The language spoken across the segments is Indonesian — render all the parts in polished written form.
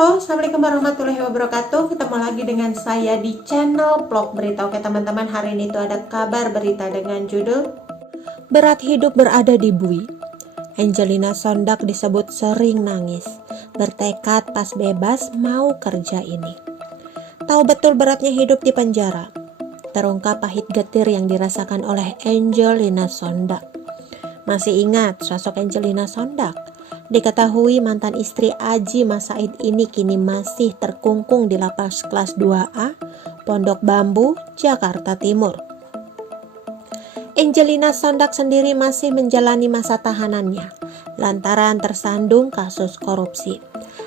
Halo, Assalamualaikum warahmatullahi wabarakatuh. Ketemu lagi dengan saya di channel Vlog Berita. Oke teman-teman, hari ini tuh ada kabar berita dengan judul Berat hidup berada di bui. Angelina Sondak disebut sering nangis, bertekad pas bebas mau kerja ini. Tahu betul beratnya hidup di penjara. Terungkap pahit getir yang dirasakan oleh Angelina Sondak. Masih ingat sosok Angelina Sondak? Diketahui mantan istri Aji Mas Said ini kini masih terkungkung di lapas kelas 2A, Pondok Bambu, Jakarta Timur. Angelina Sondak sendiri masih menjalani masa tahanannya lantaran tersandung kasus korupsi.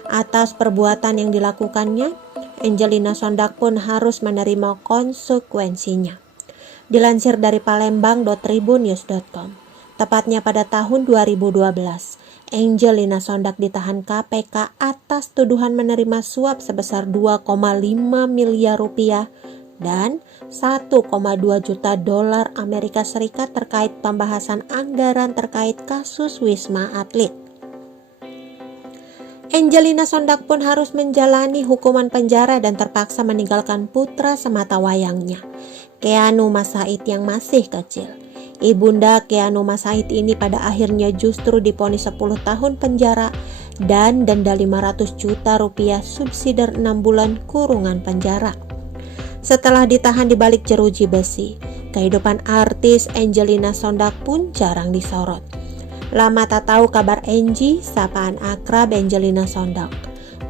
Atas perbuatan yang dilakukannya, Angelina Sondak pun harus menerima konsekuensinya. Dilansir dari palembang.tribunnews.com, tepatnya pada tahun 2012, Angelina Sondak ditahan KPK atas tuduhan menerima suap sebesar 2,5 miliar rupiah dan 1,2 juta dolar Amerika Serikat terkait pembahasan anggaran terkait kasus Wisma Atlet. Angelina Sondak pun harus menjalani hukuman penjara dan terpaksa meninggalkan putra sematawayangnya, Keanu Mas Said yang masih kecil. Ibunda Keanu Mas Said ini pada akhirnya justru divonis 10 tahun penjara dan denda 500 juta rupiah subsidi 6 bulan kurungan penjara. Setelah ditahan di balik jeruji besi, kehidupan artis Angelina Sondak pun jarang disorot. Lama tak tahu kabar Angie, sapaan akrab Angelina Sondak.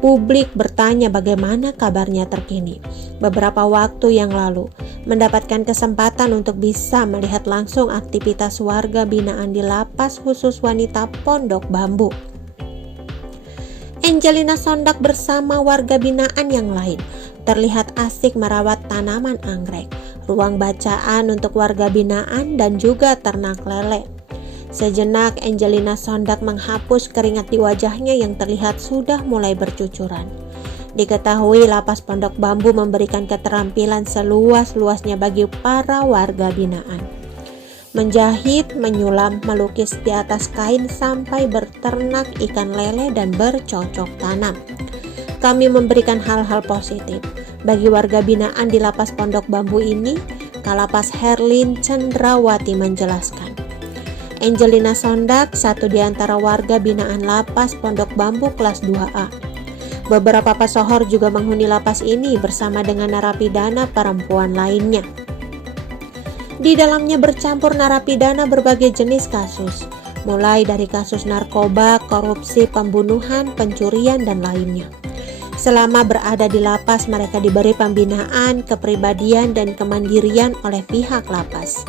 Publik bertanya bagaimana kabarnya terkini. Beberapa waktu yang lalu, mendapatkan kesempatan untuk bisa melihat langsung aktivitas warga binaan di lapas khusus wanita Pondok Bambu. Angelina Sondak bersama warga binaan yang lain terlihat asik merawat tanaman anggrek, ruang bacaan untuk warga binaan dan juga ternak lele. Sejenak Angelina Sondak menghapus keringat di wajahnya yang terlihat sudah mulai bercucuran. Diketahui lapas Pondok Bambu memberikan keterampilan seluas-luasnya bagi para warga binaan. Menjahit, menyulam, melukis di atas kain sampai berternak ikan lele dan bercocok tanam. Kami memberikan hal-hal positif bagi warga binaan di lapas Pondok Bambu ini, Kalapas Herlin Cendrawati menjelaskan. Angelina Sondak satu di antara warga binaan lapas Pondok Bambu kelas 2A. Beberapa pesohor juga menghuni lapas ini bersama dengan narapidana perempuan lainnya. Di dalamnya bercampur narapidana berbagai jenis kasus, mulai dari kasus narkoba, korupsi, pembunuhan, pencurian, dan lainnya. Selama berada di lapas, mereka diberi pembinaan, kepribadian, dan kemandirian oleh pihak lapas.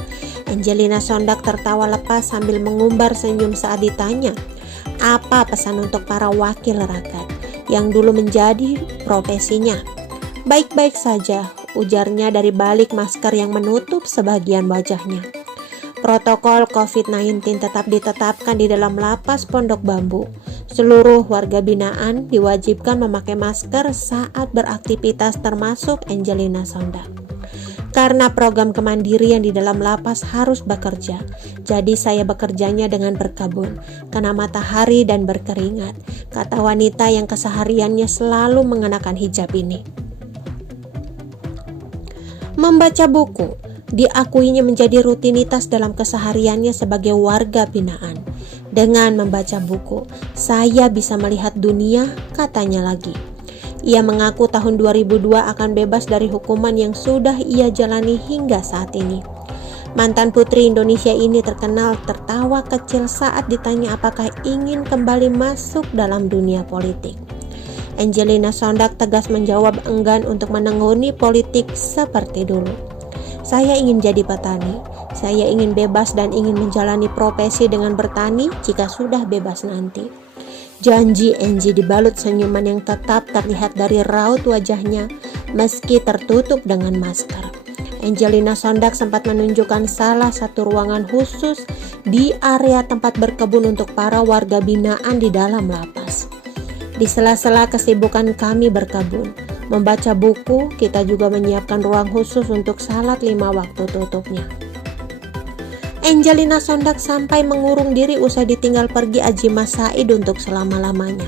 Angelina Sondak tertawa lepas sambil mengumbar senyum saat ditanya, apa pesan untuk para wakil rakyat yang dulu menjadi profesinya? Baik-baik saja, ujarnya dari balik masker yang menutup sebagian wajahnya. Protokol COVID-19 tetap ditetapkan di dalam lapas Pondok Bambu. Seluruh warga binaan diwajibkan memakai masker saat beraktivitas termasuk Angelina Sondak. Karena program kemandirian di dalam lapas harus bekerja, jadi saya bekerjanya dengan berkebun, kena matahari dan berkeringat, kata wanita yang kesehariannya selalu mengenakan hijab ini. Membaca buku diakuinya menjadi rutinitas dalam kesehariannya sebagai warga binaan. Dengan membaca buku, saya bisa melihat dunia, katanya lagi. Ia mengaku tahun 2002 akan bebas dari hukuman yang sudah ia jalani hingga saat ini. Mantan putri Indonesia ini terkenal tertawa kecil saat ditanya apakah ingin kembali masuk dalam dunia politik. Angelina Sondak tegas menjawab enggan untuk menekuni politik seperti dulu. Saya ingin jadi petani. Saya ingin bebas dan ingin menjalani profesi dengan bertani jika sudah bebas nanti. Janji Angie dibalut senyuman yang tetap terlihat dari raut wajahnya meski tertutup dengan masker. Angelina Sondak sempat menunjukkan salah satu ruangan khusus di area tempat berkebun untuk para warga binaan di dalam lapas. Di sela-sela kesibukan kami berkebun, membaca buku, kita juga menyiapkan ruang khusus untuk salat 5 waktu tutupnya. Angelina Sondak sampai mengurung diri usai ditinggal pergi Aji Mas Said untuk selama-lamanya.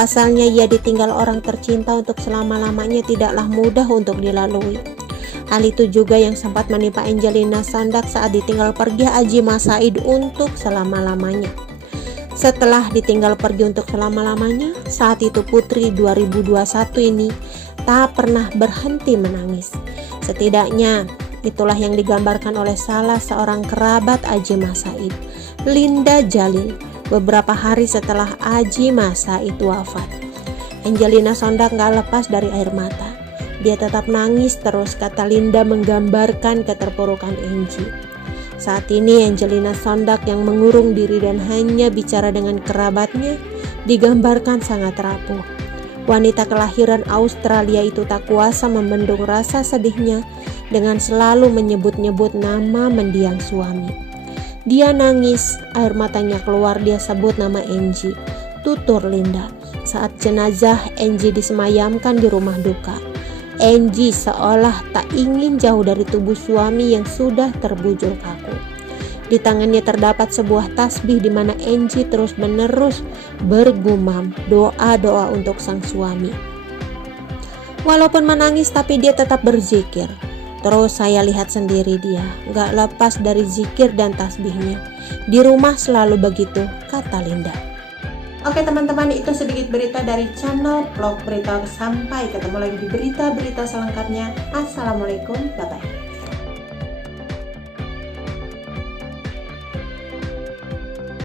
Pasalnya ia ditinggal orang tercinta untuk selama-lamanya tidaklah mudah untuk dilalui. Hal itu juga yang sempat menimpa Angelina Sondak saat ditinggal pergi Haji Mas Said untuk selama-lamanya. Setelah ditinggal pergi untuk selama-lamanya, saat itu Putri 2021 ini tak pernah berhenti menangis. Setidaknya itulah yang digambarkan oleh salah seorang kerabat Haji Mas Said, Linda Jalil, beberapa hari setelah Haji Mas Said wafat. Angelina Sondak gak lepas dari air mata. Dia tetap nangis terus, kata Linda menggambarkan keterpurukan Angie. Saat ini Angelina Sondak yang mengurung diri dan hanya bicara dengan kerabatnya digambarkan sangat rapuh. Wanita kelahiran Australia itu tak kuasa membendung rasa sedihnya dengan selalu menyebut-nyebut nama mendiang suami. Dia nangis, air matanya keluar, dia sebut nama Angie, tutur Linda. Saat jenazah Angie disemayamkan di rumah duka, Angie seolah tak ingin jauh dari tubuh suami yang sudah terbujur kaku. Di tangannya terdapat sebuah tasbih di mana Angie terus-menerus bergumam doa-doa untuk sang suami. Walaupun menangis tapi dia tetap berzikir. Terus saya lihat sendiri dia gak lepas dari zikir dan tasbihnya. Di rumah selalu begitu, kata Linda. Oke teman-teman, itu sedikit berita dari channel Vlog Berita. Sampai ketemu lagi di berita-berita selengkapnya. Assalamualaikum, bye-bye.